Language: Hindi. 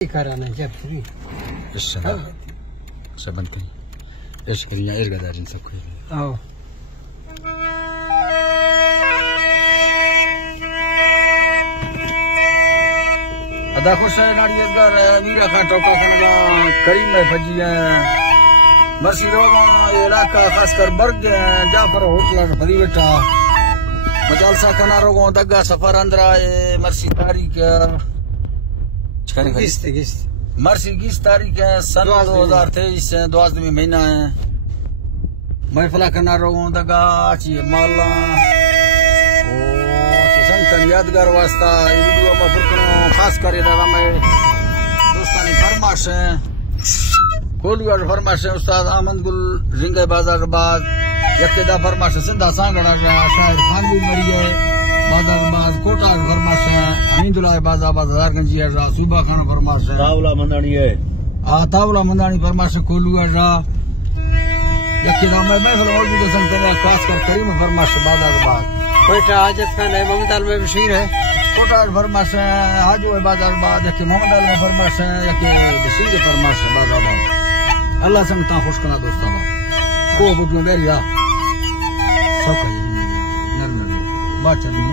कराना जब फ्री सब बनते हैं इश्क करिया इश्क दारिन सब कोई आओ अदा खुश है नारियतगार मीरा का टोका खाना करीम में फजी है मर्सी रोगा इलाका खासकर बर्ग जाफर होटल भरी बेटा मजालसा खाना रोगों दगा सफर अंदर आए मर्सी तारीख मर्सी 21 तारीख है सन 2023 है 12 महीना है महफिला करना रोगों दगा चाहिए माला ओ संतन यादगार वास्ता वीडियो में फुरकनो खास करे दादा मैं दोस्तानी फरमाश है कोलुआर फरमाश है उस्ताद अहमद गुल रिंगे बाजार बाद यकेदा फरमाश सिंधा सांगड़ा शायर खान भी मरी है बाजारबाज कोटा फरमाश है अमीदुल्लाह बाजारबाज हजारगंज है सूबा खान फरमाश है तावला मंदानी है तावला मंदानी फरमाश कोलुआर यकेदा मैं महफिल मौजूद संतन खास कर करीम फरमाश बाजारबाज कोटा हाजत खान है मोहम्मद में बशीर है कोटा फरमाश है हाजू है बाजारबाज यके मोहम्मद में फरमाश है यके बशीर फरमाश है बाजारबाज अल्लाह संगता खुश करा दोस्तों को बुट में बैरिया सब नर बात चली